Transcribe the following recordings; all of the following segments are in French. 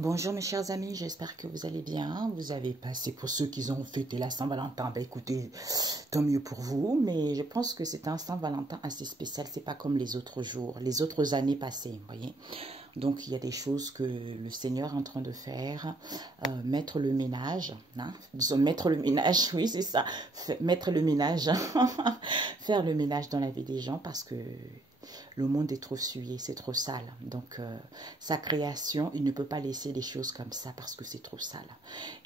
Bonjour mes chers amis, j'espère que vous allez bien. Vous avez passé, pour ceux qui ont fêté la Saint-Valentin, ben écoutez, tant mieux pour vous. Mais je pense que c'est un Saint-Valentin assez spécial. C'est pas comme les autres jours, les autres années passées, vous voyez. Donc il y a des choses que le Seigneur est en train de faire. Mettre le ménage, hein. Mettre le ménage, oui c'est ça, mettre le ménage, faire le ménage dans la vie des gens parce que le monde est trop souillé, c'est trop sale. Donc, sa création, il ne peut pas laisser les choses comme ça parce que c'est trop sale.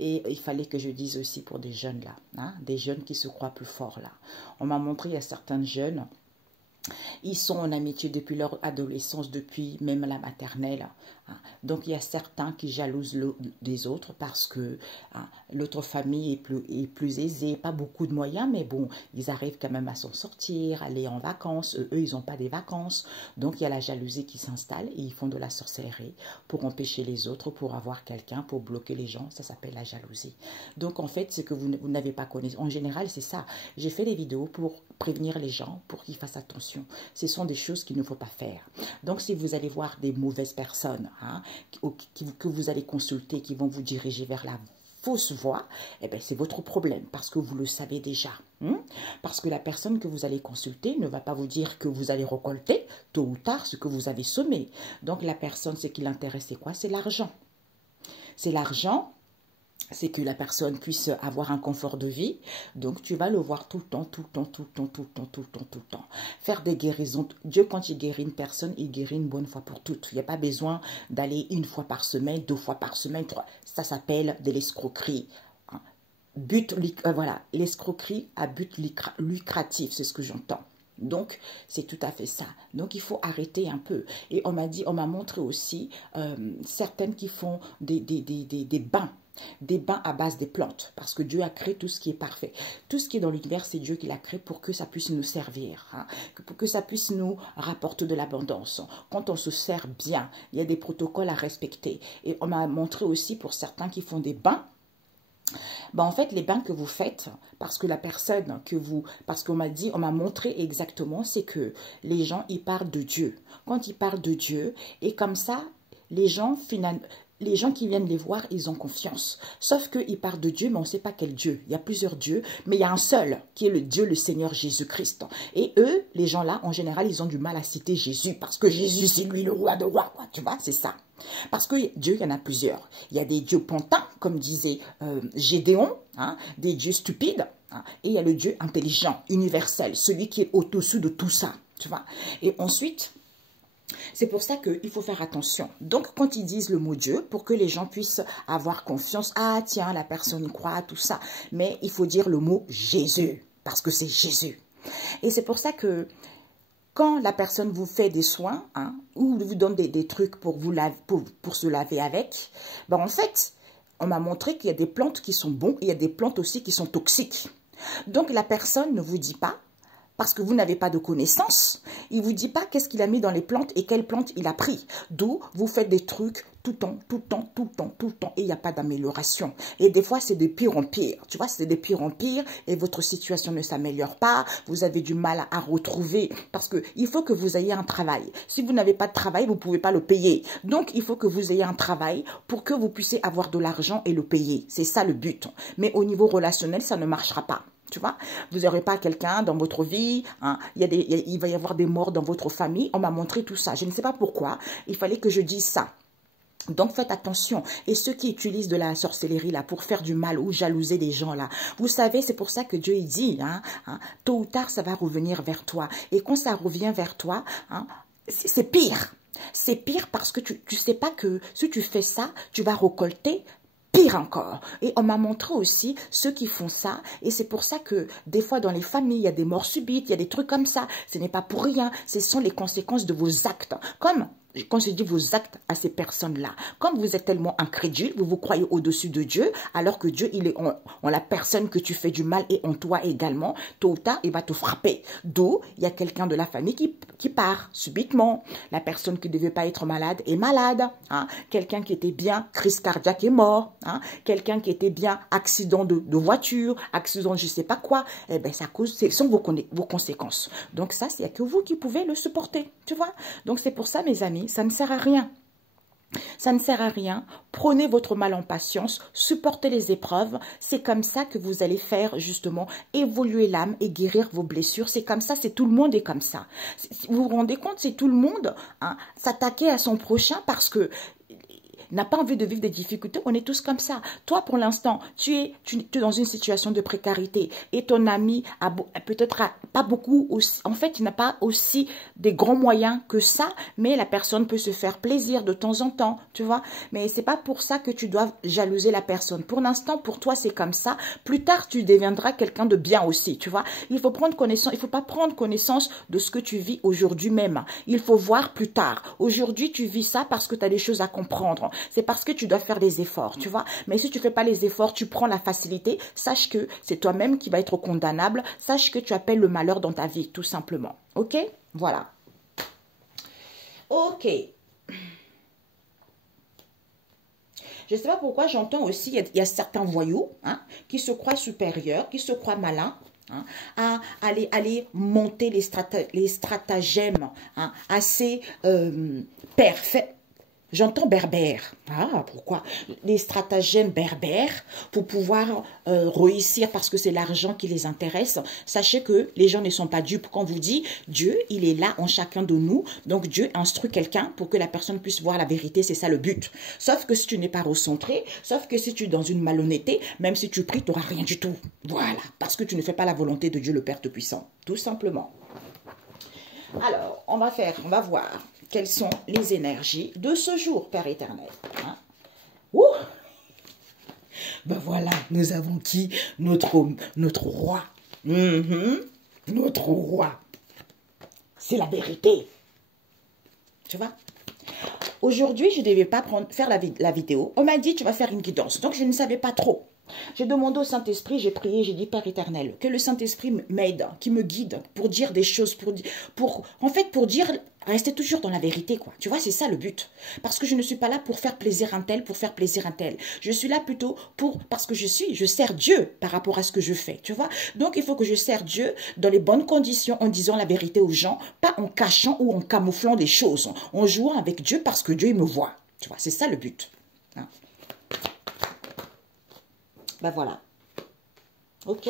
Et il fallait que je dise aussi pour des jeunes là, hein, des jeunes qui se croient plus forts là. On m'a montré, il y a certains jeunes, ils sont en amitié depuis leur adolescence, depuis même la maternelle. Hein. Donc, il y a certains qui jalousent des autres parce que hein, l'autre famille est plus aisée, pas beaucoup de moyens, mais bon, ils arrivent quand même à s'en sortir, aller en vacances. Eux, ils n'ont pas des vacances. Donc, il y a la jalousie qui s'installe et ils font de la sorcellerie pour empêcher les autres, pour avoir quelqu'un, pour bloquer les gens. Ça s'appelle la jalousie. Donc, en fait, ce que vous n'avez pas connu, en général, c'est ça. J'ai fait des vidéos pour prévenir les gens, pour qu'ils fassent attention. Ce sont des choses qu'il ne faut pas faire. Donc, si vous allez voir des mauvaises personnes hein, que vous allez consulter, qui vont vous diriger vers la fausse voie, eh bien, c'est votre problème parce que vous le savez déjà. Parce que la personne que vous allez consulter ne va pas vous dire que vous allez récolter tôt ou tard ce que vous avez semé. Donc, la personne, ce qui l'intéresse, c'est quoi? C'est l'argent. C'est l'argent. C'est que la personne puisse avoir un confort de vie. Donc, tu vas le voir tout le temps, tout le temps, tout le temps, tout le temps, tout le temps, tout le temps. Faire des guérisons. Dieu, quand il guérit une personne, il guérit une bonne fois pour toutes. Il n'y a pas besoin d'aller une fois par semaine, 2 fois par semaine, 3. Ça s'appelle de l'escroquerie. Voilà, l'escroquerie à but lucratif, c'est ce que j'entends. Donc, c'est tout à fait ça. Donc, il faut arrêter un peu. Et on m'a montré aussi certaines qui font des bains. Des bains à base des plantes, parce que Dieu a créé tout ce qui est parfait. Tout ce qui est dans l'univers, c'est Dieu qui l'a créé pour que ça puisse nous servir, hein, pour que ça puisse nous rapporter de l'abondance. Quand on se sert bien, il y a des protocoles à respecter. Et on m'a montré aussi pour certains qui font des bains, ben en fait, les bains que vous faites, parce que la personne parce qu'on m'a montré exactement, c'est que les gens, ils parlent de Dieu. Quand ils parlent de Dieu, et comme ça, les gens, finalement, les gens qui viennent les voir, ils ont confiance. Sauf qu'ils parlent de Dieu, mais on ne sait pas quel Dieu. Il y a plusieurs dieux, mais il y a un seul, qui est le Dieu, le Seigneur Jésus-Christ. Et eux, les gens-là, en général, ils ont du mal à citer Jésus, parce que Jésus, c'est lui le roi de rois, quoi. Tu vois, c'est ça. Parce que Dieu, il y en a plusieurs. Il y a des dieux pantins, comme disait Gédéon, hein, des dieux stupides, hein, et il y a le Dieu intelligent, universel, celui qui est au-dessus de tout ça, tu vois. Et ensuite, c'est pour ça qu'il faut faire attention. Donc, quand ils disent le mot Dieu, pour que les gens puissent avoir confiance, ah tiens, la personne croit, tout ça, mais il faut dire le mot Jésus, parce que c'est Jésus. Et c'est pour ça que quand la personne vous fait des soins, hein, ou vous donne des trucs pour, pour se laver avec, ben en fait, on m'a montré qu'il y a des plantes qui sont bonnes, et il y a des plantes aussi qui sont toxiques. Donc, la personne ne vous dit pas, parce que vous n'avez pas de connaissances, il ne vous dit pas qu'est-ce qu'il a mis dans les plantes et quelles plantes il a pris. D'où vous faites des trucs tout le temps, tout le temps, tout le temps, tout le temps, et il n'y a pas d'amélioration. Et des fois, c'est de pire en pire. Tu vois, c'est de pire en pire, et votre situation ne s'améliore pas, vous avez du mal à retrouver, parce qu'il faut que vous ayez un travail. Si vous n'avez pas de travail, vous ne pouvez pas le payer. Donc, il faut que vous ayez un travail pour que vous puissiez avoir de l'argent et le payer. C'est ça le but. Mais au niveau relationnel, ça ne marchera pas. Tu vois, vous n'aurez pas quelqu'un dans votre vie, hein, il va y avoir des morts dans votre famille. On m'a montré tout ça. Je ne sais pas pourquoi. Il fallait que je dise ça. Donc, faites attention. Et ceux qui utilisent de la sorcellerie là pour faire du mal ou jalouser des gens là, vous savez, c'est pour ça que Dieu il dit, tôt ou tard, ça va revenir vers toi. Et quand ça revient vers toi, hein, c'est pire. C'est pire parce que tu sais pas que si tu fais ça, tu vas récolter pire encore. Et on m'a montré aussi ceux qui font ça. Et c'est pour ça que des fois dans les familles, il y a des morts subites, il y a des trucs comme ça. Ce n'est pas pour rien. Ce sont les conséquences de vos actes. Comme quand je dis vos actes à ces personnes-là, comme vous êtes tellement incrédule, vous vous croyez au-dessus de Dieu, alors que Dieu, il est en la personne que tu fais du mal et en toi également, tôt ou tard, il va te frapper. D'où, il y a quelqu'un de la famille qui part subitement. La personne qui ne devait pas être malade est malade. Hein. Quelqu'un qui était bien, crise cardiaque est mort. Hein. Quelqu'un qui était bien, accident de voiture, accident je ne sais pas quoi. Eh bien, ça cause, ce sont vos conséquences. Donc ça, c'est que vous qui pouvez le supporter, tu vois. Donc c'est pour ça, mes amis, ça ne sert à rien. Ça ne sert à rien. Prenez votre mal en patience, supportez les épreuves. C'est comme ça que vous allez faire justement évoluer l'âme et guérir vos blessures. C'est comme ça, c'est tout le monde est comme ça. Vous vous rendez compte, c'est tout le monde s'attaquer à son prochain parce que n'a pas envie de vivre des difficultés, on est tous comme ça. Toi, pour l'instant, tu es dans une situation de précarité et ton ami a peut-être pas beaucoup aussi, en fait, il n'a pas aussi des grands moyens que ça, mais la personne peut se faire plaisir de temps en temps, tu vois. Mais c'est pas pour ça que tu dois jalouser la personne. Pour l'instant, pour toi, c'est comme ça. Plus tard, tu deviendras quelqu'un de bien aussi, tu vois. Il faut prendre connaissance, il faut pas prendre connaissance de ce que tu vis aujourd'hui même. Il faut voir plus tard. Aujourd'hui, tu vis ça parce que tu as des choses à comprendre. C'est parce que tu dois faire des efforts, tu vois. Mais si tu ne fais pas les efforts, tu prends la facilité, sache que c'est toi-même qui va être condamnable. Sache que tu appelles le malheur dans ta vie, tout simplement. Ok? Voilà. Ok. Je ne sais pas pourquoi j'entends aussi, il y a certains voyous qui se croient supérieurs, qui se croient malins, à aller monter les stratagèmes assez parfaits. J'entends berbère. Ah, pourquoi? Les stratagèmes berbères pour pouvoir réussir parce que c'est l'argent qui les intéresse. Sachez que les gens ne sont pas dupes. Quand on vous dit Dieu, il est là en chacun de nous. Donc Dieu instruit quelqu'un pour que la personne puisse voir la vérité. C'est ça le but. Sauf que si tu n'es pas recentré, sauf que si tu es dans une malhonnêteté, même si tu pries, tu n'auras rien du tout. Voilà. Parce que tu ne fais pas la volonté de Dieu le Père Tout-Puissant. Tout simplement. Alors, on va voir quelles sont les énergies de ce jour, Père éternel. Ouh! Ben voilà, nous avons qui? Notre roi. Notre roi. C'est la vérité. Tu vois? Aujourd'hui, je ne devais pas faire la vidéo. On m'a dit, tu vas faire une guidance. Donc, je ne savais pas trop. J'ai demandé au Saint-Esprit, j'ai prié, j'ai dit, Père éternel, que le Saint-Esprit m'aide, qui me guide pour dire des choses, pour dire, rester toujours dans la vérité, quoi. Tu vois, c'est ça le but. Parce que je ne suis pas là pour faire plaisir un tel, pour faire plaisir un tel. Je suis là plutôt parce que je sers Dieu par rapport à ce que je fais, tu vois. Donc, il faut que je sers Dieu dans les bonnes conditions, en disant la vérité aux gens, pas en cachant ou en camouflant des choses, en jouant avec Dieu parce que Dieu, il me voit. Tu vois, c'est ça le but. Ben voilà. Ok.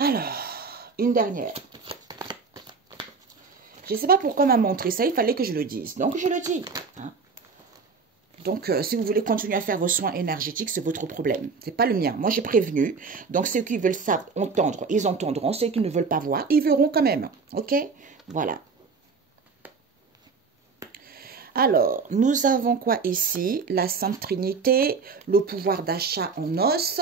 Alors, une dernière. Je ne sais pas pourquoi on m'a montré ça, il fallait que je le dise. Donc, je le dis. Donc, si vous voulez continuer à faire vos soins énergétiques, c'est votre problème. Ce n'est pas le mien. Moi, j'ai prévenu. Donc, ceux qui veulent entendre, ils entendront. Ceux qui ne veulent pas voir, ils verront quand même. Ok? Voilà. Alors, nous avons quoi ici? La Sainte Trinité, le pouvoir d'achat en os.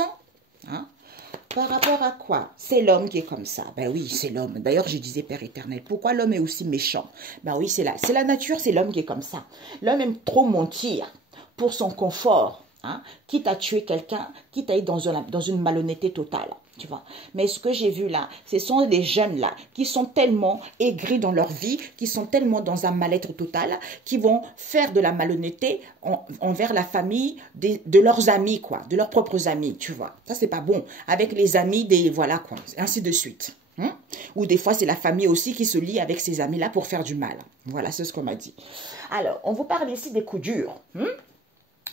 Par rapport à quoi? C'est l'homme qui est comme ça. Ben oui, c'est l'homme. D'ailleurs, je disais Père éternel. Pourquoi l'homme est aussi méchant? Ben oui, c'est la nature, c'est l'homme qui est comme ça. L'homme aime trop mentir pour son confort. Quitte à tuer quelqu'un, quitte à être dans une malhonnêteté totale. Tu vois. Mais ce que j'ai vu là, ce sont des jeunes là qui sont tellement aigris dans leur vie, qui sont tellement dans un mal-être total, qui vont faire de la malhonnêteté envers la famille de leurs amis, quoi, de leurs propres amis, tu vois. Ça, c'est pas bon. Avec les amis voilà, quoi, ainsi de suite. Ou des fois, c'est la famille aussi qui se lie avec ces amis-là pour faire du mal. Voilà, c'est ce qu'on m'a dit. Alors, on vous parle ici des coups durs.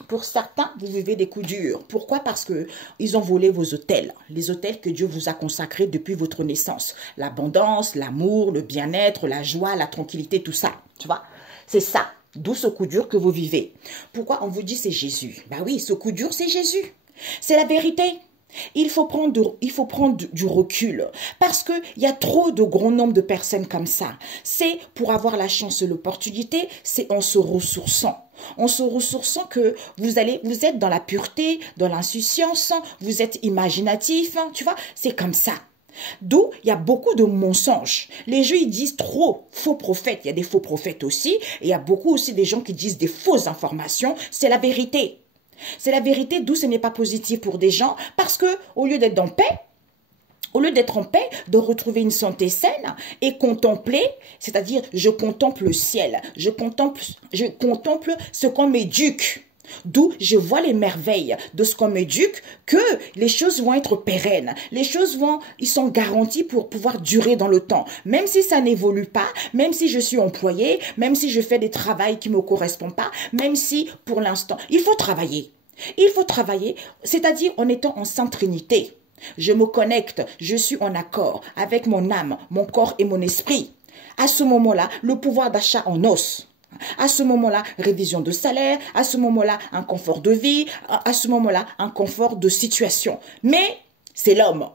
Pour certains, vous vivez des coups durs. Pourquoi? Parce que ils ont volé vos hôtels. Les hôtels que Dieu vous a consacrés depuis votre naissance. L'abondance, l'amour, le bien-être, la joie, la tranquillité, tout ça. Tu vois? C'est ça. D'où ce coup dur que vous vivez. Pourquoi on vous dit c'est Jésus? Ben oui, ce coup dur, c'est Jésus. C'est la vérité. Il faut prendre du recul parce qu'il y a trop de gros nombre de personnes comme ça. C'est pour avoir la chance et l'opportunité, c'est en se ressourçant. En se ressourçant que vous êtes dans la pureté, dans l'insouciance, vous êtes imaginatif, tu vois, c'est comme ça. D'où il y a beaucoup de mensonges. Les gens ils disent trop faux prophètes. Il y a des faux prophètes aussi. Et il y a beaucoup aussi des gens qui disent des fausses informations. C'est la vérité. C'est la vérité, d'où ce n'est pas positif pour des gens, parce que au lieu d'être en paix, de retrouver une santé saine et contempler, c'est-à-dire je contemple le ciel, je contemple ce qu'on m'éduque. D'où je vois les merveilles de ce qu'on m'éduque, que les choses vont être pérennes. Les choses ils sont garantis pour pouvoir durer dans le temps. Même si ça n'évolue pas, même si je suis employée, même si je fais des travails qui ne me correspondent pas, même si pour l'instant, il faut travailler. Il faut travailler, c'est-à-dire en étant en Sainte Trinité. Je me connecte, je suis en accord avec mon âme, mon corps et mon esprit. À ce moment-là, le pouvoir d'achat en os. À ce moment-là, révision de salaire. À ce moment-là, un confort de vie. À ce moment-là, un confort de situation. Mais c'est l'homme.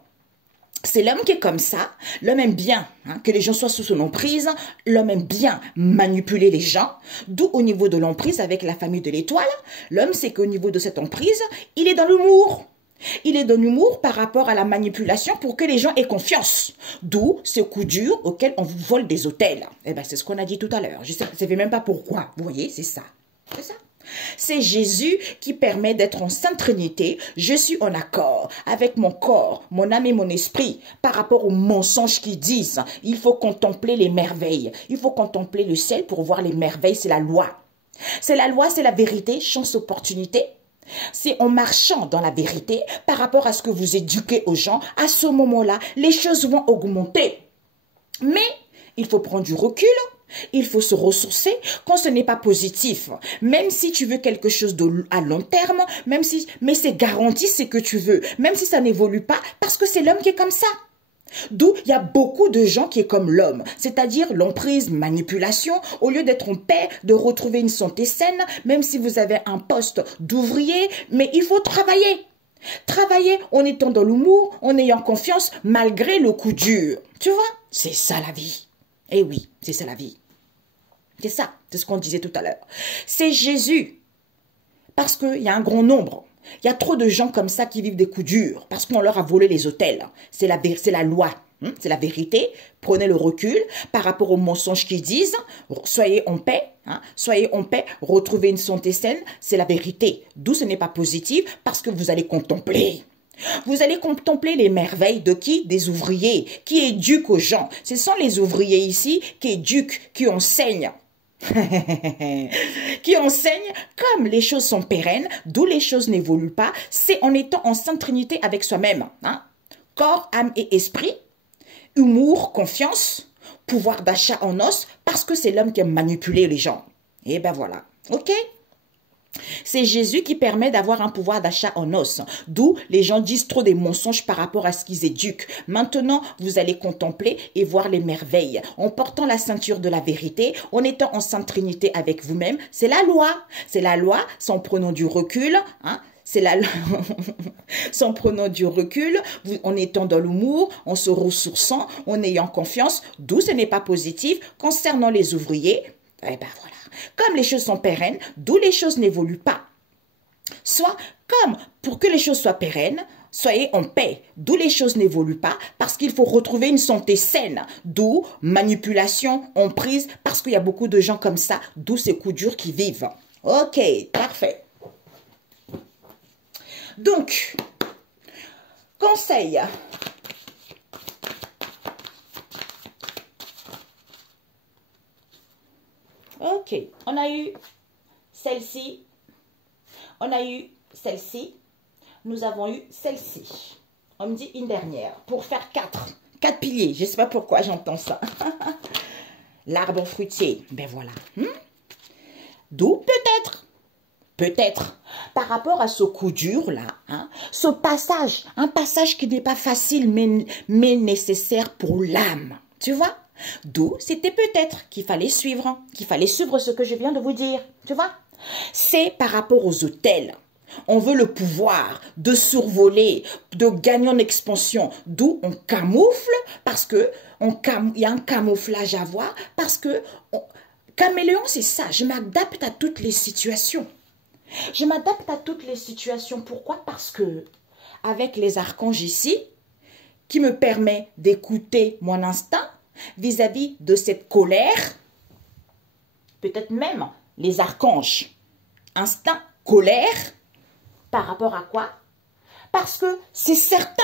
C'est l'homme qui est comme ça. L'homme aime bien que les gens soient sous son emprise. L'homme aime bien manipuler les gens. D'où au niveau de l'emprise avec la famille de l'étoile, l'homme c'est qu'au niveau de cette emprise, il est dans l'humour. Il est dans l'humour par rapport à la manipulation pour que les gens aient confiance. D'où ce coup dur auquel on vous vole des hôtels. Eh bien, c'est ce qu'on a dit tout à l'heure. Je ne sais même pas pourquoi. Vous voyez, c'est ça. C'est ça. C'est Jésus qui permet d'être en Sainte Trinité. Je suis en accord avec mon corps, mon âme et mon esprit par rapport aux mensonges qui disent. Il faut contempler les merveilles. Il faut contempler le ciel pour voir les merveilles. C'est la loi. C'est la loi, c'est la vérité, chance, opportunité. C'est en marchant dans la vérité par rapport à ce que vous éduquez aux gens, à ce moment-là, les choses vont augmenter. Mais il faut prendre du recul, il faut se ressourcer quand ce n'est pas positif. Même si tu veux quelque chose à long terme, mais c'est garanti ce que tu veux, même si ça n'évolue pas, parce que c'est l'homme qui est comme ça. D'où il y a beaucoup de gens qui est comme l'homme, c'est-à-dire l'emprise, manipulation, au lieu d'être en paix, de retrouver une santé saine, même si vous avez un poste d'ouvrier, mais il faut travailler. Travailler en étant dans l'humour, en ayant confiance, malgré le coup dur. Tu vois, c'est ça la vie. Eh oui, c'est ça la vie. C'est ça, c'est ce qu'on disait tout à l'heure. C'est Jésus, parce qu'il y a un grand nombre. Il y a trop de gens comme ça qui vivent des coups durs parce qu'on leur a volé les hôtels. C'est la loi, c'est la vérité. Prenez le recul par rapport aux mensonges qu'ils disent. Soyez en paix, soyez en paix. Retrouvez une santé saine, c'est la vérité. D'où ce n'est pas positif parce que vous allez contempler. Vous allez contempler les merveilles de qui? Des ouvriers qui éduquent aux gens. Ce sont les ouvriers ici qui éduquent, qui enseignent. Qui enseigne comme les choses sont pérennes, d'où les choses n'évoluent pas, c'est en étant en Sainte Trinité avec soi-même. Corps, âme et esprit, humour, confiance, pouvoir d'achat en os, parce que c'est l'homme qui a manipulé les gens. Et ben voilà, ok? C'est Jésus qui permet d'avoir un pouvoir d'achat en os. D'où les gens disent trop des mensonges par rapport à ce qu'ils éduquent. Maintenant, vous allez contempler et voir les merveilles. En portant la ceinture de la vérité, en étant en Sainte Trinité avec vous-même, c'est la loi. C'est la loi, sans prenant du recul, c'est la sans prenant du recul, en étant dans l'humour, en se ressourçant, en ayant confiance, d'où ce n'est pas positif. Concernant les ouvriers, eh ben voilà. Comme les choses sont pérennes, d'où les choses n'évoluent pas. Soit comme pour que les choses soient pérennes, soyez en paix, d'où les choses n'évoluent pas, parce qu'il faut retrouver une santé saine, d'où manipulation, emprise, parce qu'il y a beaucoup de gens comme ça, d'où ces coups durs qui vivent. Ok, parfait. Donc, conseil. Ok, on a eu celle-ci, on a eu celle-ci, nous avons eu celle-ci. On me dit une dernière pour faire 4 piliers. Je ne sais pas pourquoi j'entends ça. L'arbre fruitier, ben voilà. D'où peut-être, par rapport à ce coup dur là, ce passage, un passage qui n'est pas facile mais nécessaire pour l'âme, tu vois? D'où c'était peut-être qu'il fallait suivre ce que je viens de vous dire, tu vois. C'est par rapport aux hôtels. On veut le pouvoir de survoler, de gagner en expansion. D'où on camoufle, parce que il y a un camouflage à voir, parce que caméléon, c'est ça. Je m'adapte à toutes les situations. Je m'adapte à toutes les situations. Pourquoi? Parce que avec les archanges ici, qui me permet d'écouter mon instinct, vis-à-vis de cette colère, peut-être même les archanges, instinct, colère, par rapport à quoi? Parce que c'est certain.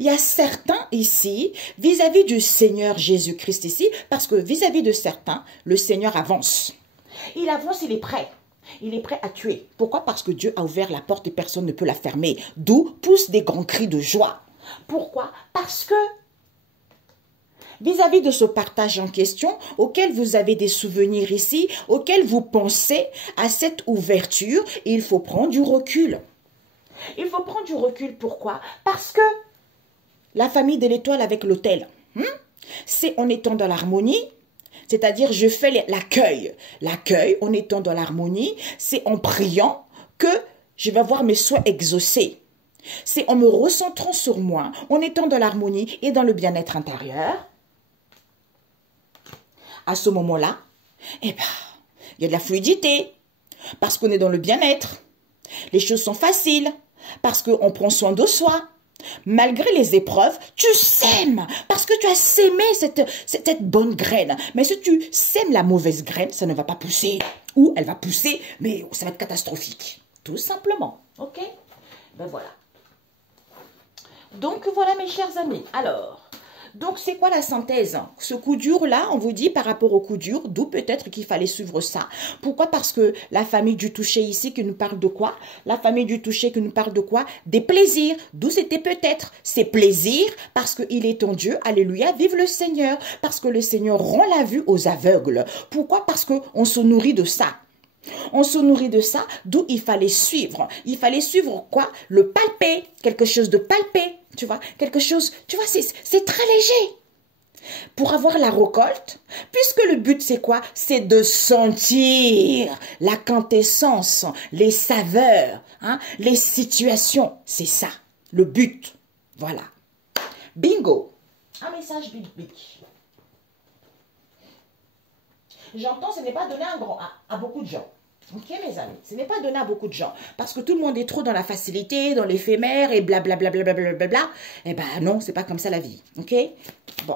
Il y a certains ici, vis-à-vis du Seigneur Jésus-Christ ici, parce que vis-à-vis de certains, le Seigneur avance. Il avance, il est prêt. Il est prêt à tuer. Pourquoi? Parce que Dieu a ouvert la porte et personne ne peut la fermer. D'où poussent des grands cris de joie. Pourquoi? Parce que vis-à-vis de ce partage en question, auquel vous avez des souvenirs ici, auquel vous pensez à cette ouverture, il faut prendre du recul. Il faut prendre du recul. Pourquoi? Parce que la famille de l'étoile avec l'autel, c'est en étant dans l'harmonie, c'est-à-dire je fais l'accueil. L'accueil, en étant dans l'harmonie, c'est en priant que je vais voir mes souhaits exaucés. C'est en me recentrant sur moi, en étant dans l'harmonie et dans le bien-être intérieur. À ce moment-là, eh ben, il y a de la fluidité, parce qu'on est dans le bien-être. Les choses sont faciles, parce qu'on prend soin de soi. Malgré les épreuves, tu sèmes, parce que tu as sémé cette bonne graine. Mais si tu sèmes la mauvaise graine, ça ne va pas pousser. Ou elle va pousser, mais ça va être catastrophique. Tout simplement. Ok? Ben voilà. Donc voilà mes chers amis. Alors, donc c'est quoi la synthèse? Ce coup dur là, on vous dit par rapport au coup dur, d'où peut-être qu'il fallait suivre ça. Pourquoi? Parce que la famille du touché ici qui nous parle de quoi? La famille du touché qui nous parle de quoi? Des plaisirs. D'où c'était peut-être ces plaisirs parce qu'il est en Dieu. Alléluia, vive le Seigneur. Parce que le Seigneur rend la vue aux aveugles. Pourquoi? Parce qu'on se nourrit de ça. On se nourrit de ça, d'où il fallait suivre. Il fallait suivre quoi? Le palper, quelque chose de palpé, tu vois, quelque chose, tu vois, c'est très léger. Pour avoir la récolte, puisque le but c'est quoi? C'est de sentir la quintessence, les saveurs, les situations. C'est ça, le but. Voilà. Bingo. Un message biblique. J'entends, ce n'est pas donné à beaucoup de gens. Ok, mes amis, ce n'est pas donné à beaucoup de gens. Parce que tout le monde est trop dans la facilité, dans l'éphémère et blablabla. Eh ben non, c'est pas comme ça la vie. Ok? Bon.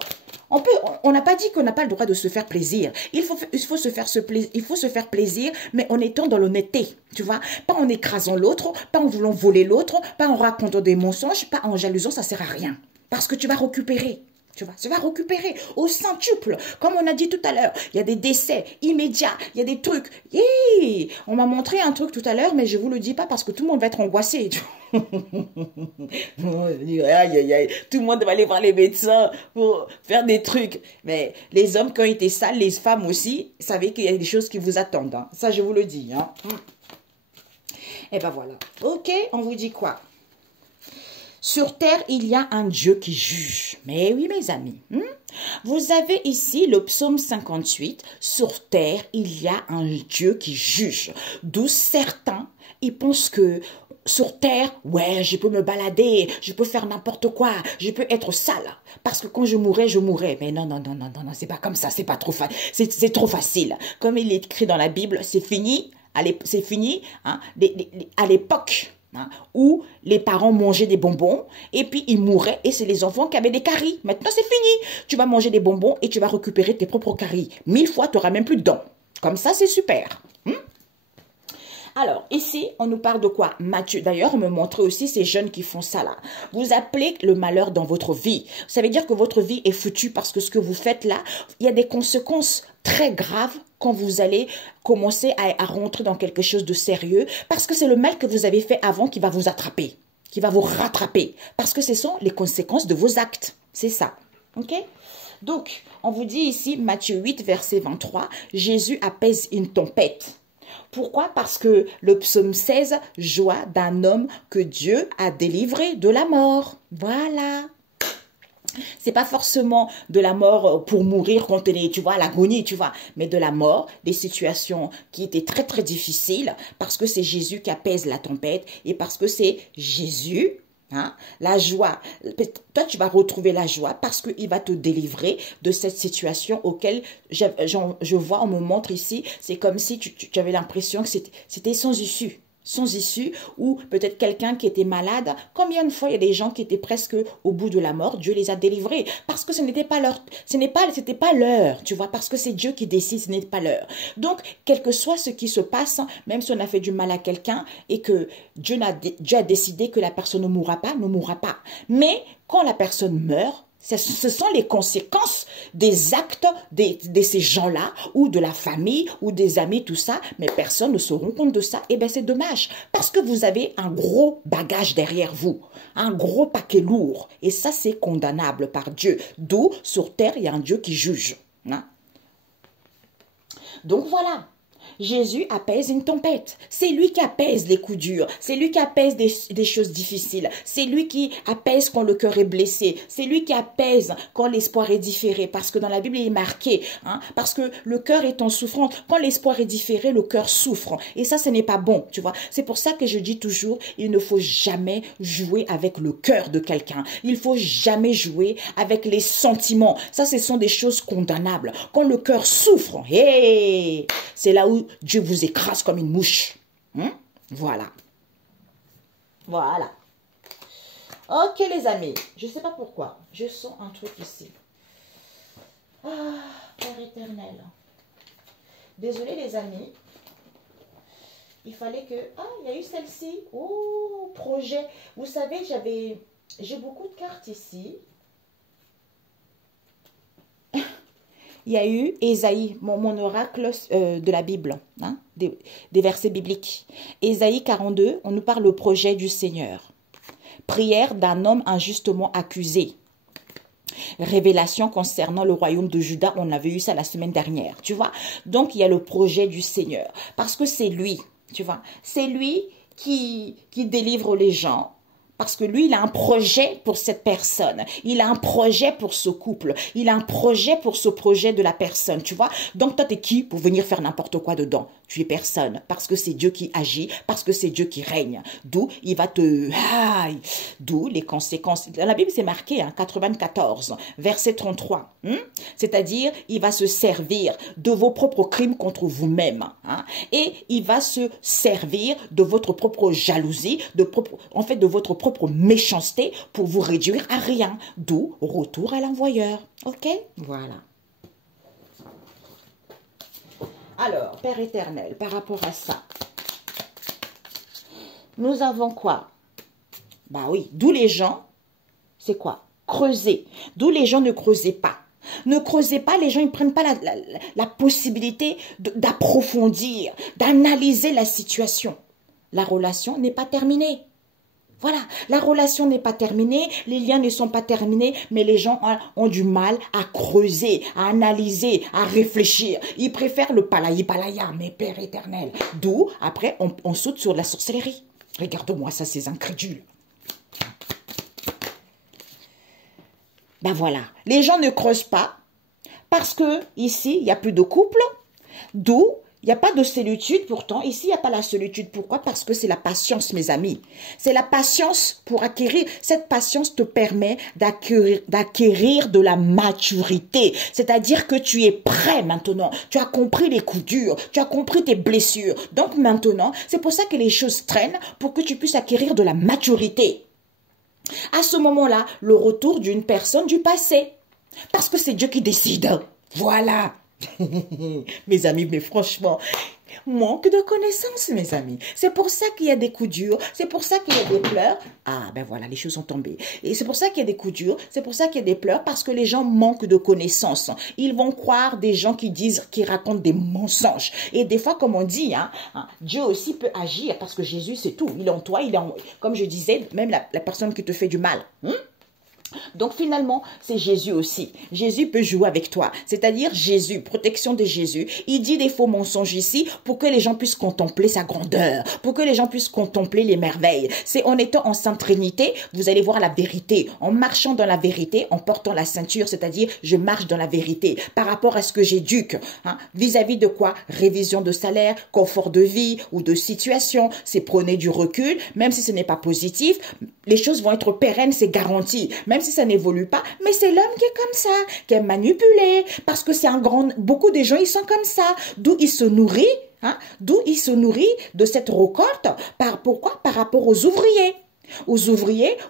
On n'a pas dit qu'on n'a pas le droit de se faire plaisir. Il faut se faire plaisir, mais en étant dans l'honnêteté, tu vois. Pas en écrasant l'autre, pas en voulant voler l'autre, pas en racontant des mensonges, pas en jalousant, ça sert à rien. Parce que tu vas récupérer. Tu vois, tu vas récupérer au centuple. Comme on a dit tout à l'heure, il y a des décès immédiats, il y a des trucs. On m'a montré un truc tout à l'heure, mais je ne vous le dis pas parce que tout le monde va être angoissé. Tout le monde va aller voir les médecins pour faire des trucs. Mais les hommes, quand ils étaient sales, les femmes aussi, savez qu'il y a des choses qui vous attendent. Hein. Ça, je vous le dis. Hein. Et ben voilà. Ok, on vous dit quoi? Sur terre, il y a un Dieu qui juge. Mais oui, mes amis. Vous avez ici le psaume 58. Sur terre, il y a un Dieu qui juge. D'où certains, ils pensent que sur terre, ouais, je peux me balader, je peux faire n'importe quoi, je peux être sale. Parce que quand je mourrai, je mourrai. Mais non, c'est pas comme ça, c'est pas trop facile. C'est trop facile. Comme il est écrit dans la Bible, c'est fini. C'est fini à l'époque. Où les parents mangeaient des bonbons et puis ils mouraient et c'est les enfants qui avaient des caries. Maintenant, c'est fini. Tu vas manger des bonbons et tu vas récupérer tes propres caries. 1000 fois, tu n'auras même plus de dents. Comme ça, c'est super. Alors, ici, on nous parle de quoi? Matthieu. D'ailleurs, on me montrait aussi ces jeunes qui font ça là. Vous appelez le malheur dans votre vie. Ça veut dire que votre vie est foutue parce que ce que vous faites là, il y a des conséquences très graves quand vous allez commencer à rentrer dans quelque chose de sérieux parce que c'est le mal que vous avez fait avant qui va vous attraper, qui va vous rattraper parce que ce sont les conséquences de vos actes. C'est ça. Ok? Donc, on vous dit ici, Matthieu 8, verset 23, Jésus apaise une tempête. Pourquoi? Parce que le psaume 16, joie d'un homme que Dieu a délivré de la mort. Voilà. C'est pas forcément de la mort pour mourir quand on est, tu vois, à l'agonie, tu vois, mais de la mort, des situations qui étaient très, très difficiles parce que c'est Jésus qui apaise la tempête et parce que c'est Jésus, la joie. Toi, tu vas retrouver la joie parce qu'il va te délivrer de cette situation auquel je vois, on me montre ici, c'est comme si tu avais l'impression que c'était sans issue. Sans issue, ou peut-être quelqu'un qui était malade. Combien de fois il y a des gens qui étaient presque au bout de la mort, Dieu les a délivrés, parce que ce n'était pas leur, c'était pas l'heure, tu vois, parce que c'est Dieu qui décide, ce n'est pas l'heure. Donc, quel que soit ce qui se passe, même si on a fait du mal à quelqu'un, et que Dieu a décidé que la personne ne mourra pas, Mais, quand la personne meurt, Ce sont les conséquences des actes de ces gens-là, ou de la famille, ou des amis, tout ça, mais personne ne se rend compte de ça. Eh bien, c'est dommage, parce que vous avez un gros bagage derrière vous, un gros paquet lourd, et ça, c'est condamnable par Dieu. D'où, sur terre, il y a un Dieu qui juge. Hein? Donc, voilà. Jésus apaise une tempête. C'est lui qui apaise les coups durs. C'est lui qui apaise des choses difficiles. C'est lui qui apaise quand le cœur est blessé. C'est lui qui apaise quand l'espoir est différé. Parce que dans la Bible, il est marqué. Hein, parce que le cœur est en souffrance. Quand l'espoir est différé, le cœur souffre. Et ça, ce n'est pas bon. Tu vois. C'est pour ça que je dis toujours, il ne faut jamais jouer avec le cœur de quelqu'un. Il faut jamais jouer avec les sentiments. Ça, ce sont des choses condamnables. Quand le cœur souffre, hey, c'est là où Dieu vous écrase comme une mouche. Voilà. Voilà. Ok, les amis. Je ne sais pas pourquoi. Je sens un truc ici. Ah, Père éternel. Désolé, les amis. Il fallait que... Ah, il y a eu celle-ci. Oh, projet. Vous savez, j'ai beaucoup de cartes ici. Il y a eu Ésaïe, mon oracle de la Bible, hein, des versets bibliques. Ésaïe 42, on nous parle au projet du Seigneur. Prière d'un homme injustement accusé. Révélation concernant le royaume de Juda, on avait eu ça la semaine dernière, tu vois. Donc, il y a le projet du Seigneur, parce que c'est lui, tu vois. C'est lui qui délivre les gens. Parce que lui, il a un projet pour cette personne. Il a un projet pour ce couple. Il a un projet pour ce projet de la personne, tu vois. Donc, toi, t'es qui pour venir faire n'importe quoi dedans? Tu es personne. Parce que c'est Dieu qui agit. Parce que c'est Dieu qui règne. D'où il va te... D'où les conséquences. Dans la Bible, c'est marqué, hein, 94, verset 33. C'est-à-dire, il va se servir de vos propres crimes contre vous-même. Hein, et il va se servir de votre propre jalousie, de votre propre méchanceté pour vous réduire à rien. D'où retour à l'envoyeur. Ok? Voilà. Alors, Père éternel, par rapport à ça, nous avons quoi? Bah oui, d'où les gens, c'est quoi? Creuser. D'où les gens ne creusaient pas. Ne creusez pas, les gens ne prennent pas la possibilité d'approfondir, d'analyser la situation. La relation n'est pas terminée. Voilà, la relation n'est pas terminée, les liens ne sont pas terminés, mais les gens ont du mal à creuser, à analyser, à réfléchir. Ils préfèrent le palaya, mais Père éternel. D'où, après, on saute sur la sorcellerie. Regarde-moi ça, ces incrédules. Ben voilà, les gens ne creusent pas parce que ici, il n'y a plus de couple, d'où il n'y a pas de solitude, pourtant. Ici, il n'y a pas la solitude. Pourquoi? Parce que c'est la patience, mes amis. C'est la patience pour acquérir. Cette patience te permet d'acquérir de la maturité. C'est-à-dire que tu es prêt maintenant. Tu as compris les coups durs. Tu as compris tes blessures. Donc maintenant, c'est pour ça que les choses traînent, pour que tu puisses acquérir de la maturité. À ce moment-là, le retour d'une personne du passé. Parce que c'est Dieu qui décide. Voilà. Mes amis, mais franchement, manque de connaissances, mes amis. C'est pour ça qu'il y a des coups durs, c'est pour ça qu'il y a des pleurs. Ah, ben voilà, les choses sont tombées. Et c'est pour ça qu'il y a des coups durs, c'est pour ça qu'il y a des pleurs, parce que les gens manquent de connaissances. Ils vont croire des gens qui disent, qui racontent des mensonges. Et des fois, comme on dit, Dieu aussi peut agir, parce que Jésus, c'est tout. Il est en toi, il est en... Comme je disais, même la personne qui te fait du mal. Donc finalement, c'est Jésus aussi. Jésus peut jouer avec toi. C'est-à-dire Jésus, protection de Jésus. Il dit des faux mensonges ici pour que les gens puissent contempler sa grandeur, pour que les gens puissent contempler les merveilles. C'est en étant en Sainte Trinité, vous allez voir la vérité. En marchant dans la vérité, en portant la ceinture, c'est-à-dire je marche dans la vérité. Par rapport à ce que j'éduque, vis-à-vis de quoi? Révision de salaire, confort de vie ou de situation. C'est prôner du recul, même si ce n'est pas positif. Les choses vont être pérennes, c'est garanti. Même si ça n'évolue pas, mais c'est l'homme qui est comme ça, qui est manipulé, parce que c'est beaucoup de gens, ils sont comme ça, d'où il se nourrit, d'où il se nourrit de cette récolte, pourquoi? Par rapport aux ouvriers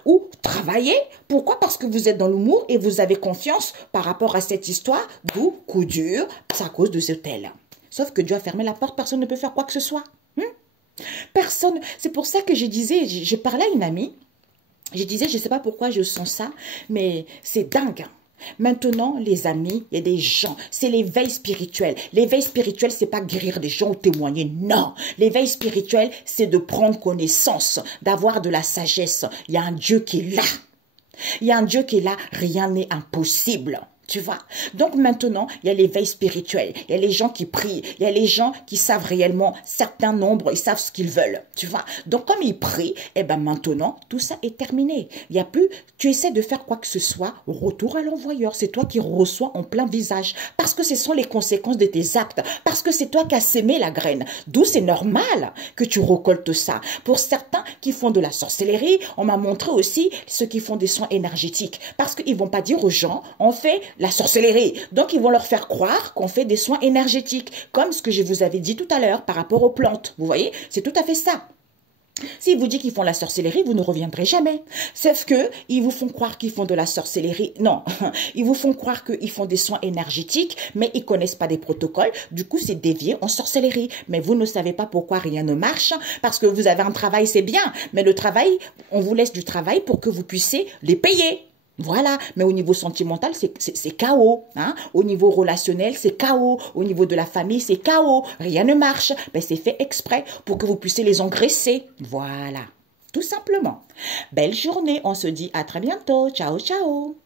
ou travailler. Pourquoi? Parce que vous êtes dans l'humour et vous avez confiance par rapport à cette histoire, d'où coup dur, c'est à cause de ce tel. Sauf que Dieu a fermé la porte, personne ne peut faire quoi que ce soit. Personne, c'est pour ça que je parlais à une amie. Je disais, je ne sais pas pourquoi je sens ça, mais c'est dingue. Maintenant, les amis, il y a des gens, c'est l'éveil spirituel. L'éveil spirituel, c'est pas guérir des gens ou témoigner, non. L'éveil spirituel, c'est de prendre connaissance, d'avoir de la sagesse. Il y a un Dieu qui est là. Il y a un Dieu qui est là, rien n'est impossible. Tu vois? Donc maintenant, il y a l'éveil spirituel. Il y a les gens qui prient. Il y a les gens qui savent réellement certains nombres. Ils savent ce qu'ils veulent. Tu vois? Donc comme ils prient, eh ben maintenant, tout ça est terminé. Il y a plus, tu essaies de faire quoi que ce soit, retour à l'envoyeur. C'est toi qui reçois en plein visage. Parce que ce sont les conséquences de tes actes. Parce que c'est toi qui as sémé la graine. D'où c'est normal que tu récoltes ça. Pour certains qui font de la sorcellerie, on m'a montré aussi ceux qui font des soins énergétiques. Parce qu'ils vont pas dire aux gens, on fait la sorcellerie. Donc, ils vont leur faire croire qu'on fait des soins énergétiques, comme ce que je vous avais dit tout à l'heure par rapport aux plantes. Vous voyez, c'est tout à fait ça. S'ils vous disent qu'ils font la sorcellerie, vous ne reviendrez jamais. Sauf que ils vous font croire qu'ils font de la sorcellerie. Non, ils vous font croire qu'ils font des soins énergétiques, mais ils connaissent pas des protocoles. Du coup, c'est dévié en sorcellerie. Mais vous ne savez pas pourquoi rien ne marche, parce que vous avez un travail, c'est bien. Mais le travail, on vous laisse du travail pour que vous puissiez les payer. Voilà, mais au niveau sentimental, c'est chaos. Hein? Au niveau relationnel, c'est chaos. Au niveau de la famille, c'est chaos. Rien ne marche. Ben, c'est fait exprès pour que vous puissiez les engraisser. Voilà, tout simplement. Belle journée, on se dit à très bientôt. Ciao, ciao.